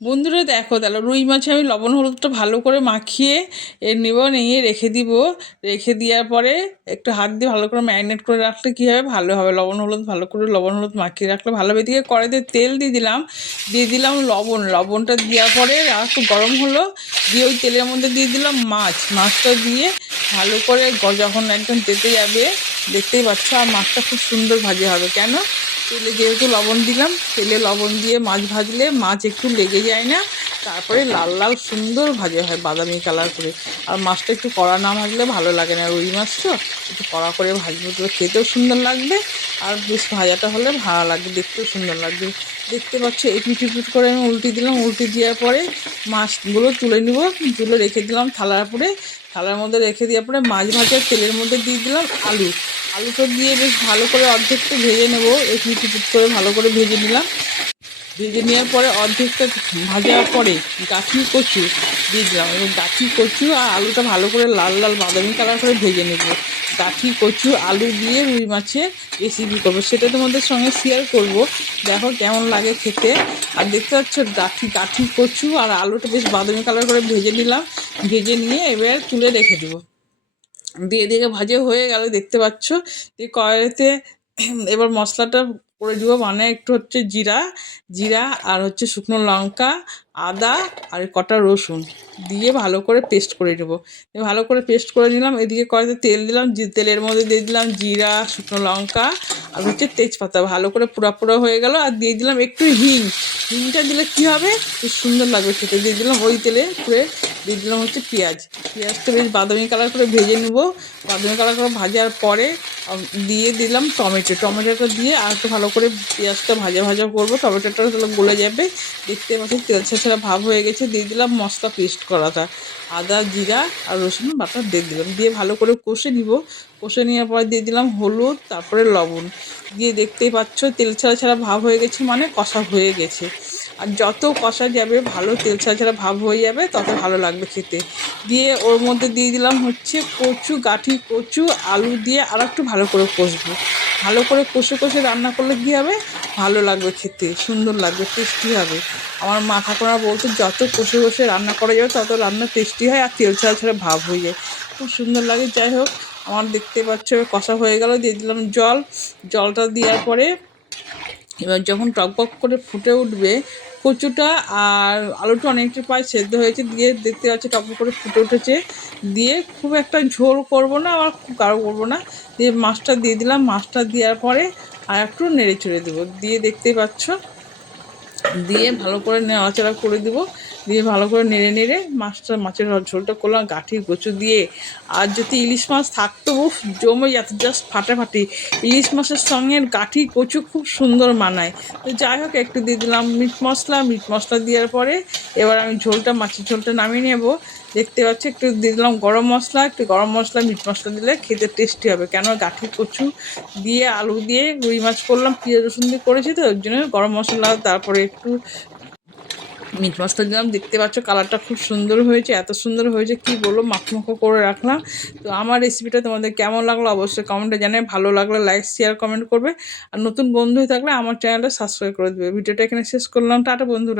বন্ধুরা দেখো তাহলে রুই মাছে আমি লবণ হলুদটা ভালো করে মাখিয়ে নেব, নিয়ে রেখে দিব। রেখে দেওয়ার পরে একটু হাত দিয়ে ভালো করে ম্যারিনেট করে রাখলে কী হবে, ভালো হবে। লবণ হলুদ ভালো করে লবণ হলুদ মাখিয়ে রাখলে ভালো হবে। এদিকে কড়াইতে তেল দিয়ে দিলাম লবণটা দেওয়ার পরে একটু গরম হলো, দিয়ে ওই তেলের মধ্যে দিয়ে দিলাম মাছটা দিয়ে ভালো করে যখন একদম তেতে যাবে, দেখতেই পাচ্ছ। আর মাছটা খুব সুন্দর ভাজা হবে, কেন তেলে যেহেতু লবণ দিলাম, তেলে লবণ দিয়ে মাছ ভাজলে মাছ একটু লেগে যায় না, তারপরে লাল লাল সুন্দর ভাজা হয় বাদামি কালার করে। আর মাছটা একটু কড়া না ভাজলে ভালো লাগে না, রুই মাছ তো একটু কড়া করে ভাজবো, তো খেতেও সুন্দর লাগবে। আর বেশ ভাজাটা হলে ভালো লাগবে, দেখতেও সুন্দর লাগবে। দেখতে পাচ্ছ এপিট করে আমি উল্টে দেওয়ার পরে মাছগুলো তুলে রেখে দিলাম থালার মধ্যে রেখে দেওয়ার পরে মাছ ভাজার তেলের মধ্যে দিয়ে দিলাম আলুটা দিয়ে বেশ ভালো করে অর্ধেকটা ভেজে নেবো। এপিট করে ভালো করে ভেজে নিলাম। ভেজে নেওয়ার পরে অর্ধেকটা ভাজার পরে গাঠি কচু দিয়ে দিলাম, এবং গাঠি কচু আর আলুটা ভালো করে লাল লাল বাদামি কালার করে ভেজে নেব। গাঠি কচু আলু দিয়ে রুই মাছের রেসিপি করবো, সেটা তোমাদের সঙ্গে শেয়ার করব। দেখো কেমন লাগে খেতে। আর দেখতে পাচ্ছ গাঠি কচু আর আলুটা বেশ বাদামি কালার করে ভেজে নিলাম। ভেজে নিয়ে এবার তুলে রেখে দেবো। দিয়ে ভাজা হয়ে গেল দেখতে পাচ্ছ। দিয়ে কড়াইতে এবার মশলাটা করে দিব, মানে একটু হচ্ছে জিরা আর হচ্ছে শুকনো লঙ্কা, আদা আর কটা রসুন দিয়ে ভালো করে পেস্ট করে নেবো। ভালো করে পেস্ট করে নিলাম। এদিকে কড়াইতে তেল দিলাম, তেলের মধ্যে দিয়ে দিলাম জিরা, শুকনো লঙ্কা আর হচ্ছে তেজপাতা, ভালো করে পোড়া হয়ে গেল। আর দিয়ে দিলাম একটু হিংটা দিলে কী হবে, খুব সুন্দর লাগবে খেতে। দিয়ে দিলাম ওই তেলে দিয়ে দিলাম হচ্ছে পেঁয়াজটা বেশ বাদামি কালার করে ভেজে নেব। বাদামি কালার করে ভাজার পরে দিয়ে দিলাম টমেটোটা দিয়ে আর একটু ভালো করে পেঁয়াজটা ভাজা করবো। টমেটোটা তাহলে গলে যাবে। দেখতে পাচ্ছি তেল ছাড়া ভাব হয়ে গেছে। দিয়ে দিলাম মশলা পেস্ট করাটা, আদা জিরা আর রসুন বাটা দিয়ে দিলাম। দিয়ে ভালো করে কষে নেওয়ার পরে দিয়ে দিলাম হলুদ, তারপরে লবণ দিয়ে দেখতেই পাচ্ছ তেল ছাড়া ভাব হয়ে গেছে, মানে কষা হয়ে গেছে। আর যত কষা যাবে ভালো তেল ছাড়া ভাব হয়ে যাবে, তত ভালো লাগবে খেতে। দিয়ে ওর মধ্যে দিয়ে দিলাম হচ্ছে গাঠি কচু আলু দিয়ে আর একটু ভালো করে কষবো। ভালো করে কষে রান্না করলে কী হবে, ভালো লাগবে খেতে, সুন্দর লাগবে, টেস্টি হবে। আমার মা ঠাকুমা বলতো যত কষে রান্না করা যাবে তত রান্না টেস্টি হয় আর তেল ছাড়া ভাব হয়ে যায়, খুব সুন্দর লাগে। যাই হোক, আমার দেখতে পাচ্ছ কষা হয়ে গেল। দিয়ে দিলাম জলটা দেওয়ার পরে এবার যখন টকবক করে ফুটে উঠবে, কচুটা আর আলুটা অনেকটা প্রায় সেদ্ধ হয়েছে, দিয়ে দেখতে পাচ্ছি টকবক করে ফুটে উঠেছে। দিয়ে খুব একটা ঝোল করব না, আবার খুব গাঢ় করবো না। দিয়ে মাছটা দিয়ে দিলাম, মাছটা দেওয়ার পরে আর একটু নেড়ে চড়ে দেবো। দিয়ে দেখতেই পাচ্ছ, দিয়ে ভালো করে নাড়াচাড়া করে দেবো। দিয়ে ভালো করে নেড়ে মাছের ঝোলটা করলাম গাঠি কচু দিয়ে। আর যদি ইলিশ মাছ থাকতো, জমে যেত, জাস্ট ফাটাফাটি। ইলিশ মাছের সঙ্গে গাঠি কচু খুব সুন্দর মানায়। তো যাই হোক, একটু দিয়ে দিলাম মিট মশলা দেওয়ার পরে এবার আমি মাছের ঝোলটা নামিয়ে নেব। দেখতে পাচ্ছি একটু দিয়ে দিলাম গরম মশলা মিট মশলা দিলে খেতে টেস্টি হবে, কেন গাঠি কচু দিয়ে আলু দিয়ে রুই মাছ করলাম, পেঁয়াজ রসুন দিয়ে করেছি, তো ওই জন্য গরম মশলা তারপরে একটু মিট মশলা দিলাম। দেখতে পাচ্ছ কালারটা খুব সুন্দর হয়েছে, এত সুন্দর হয়েছে কি বলবো, মাখো করে রাখলাম। তো আমার রেসিপিটা তোমাদের কেমন লাগলো অবশ্যই কমেন্টে জানাবে। ভালো লাগলে লাইক শেয়ার কমেন্ট করবে। আর নতুন বন্ধু হয়ে থাকলে আমার চ্যানেলটা সাবস্ক্রাইব করে দেবে। ভিডিওটা এখানে শেষ করলাম, টাটা বন্ধুরা।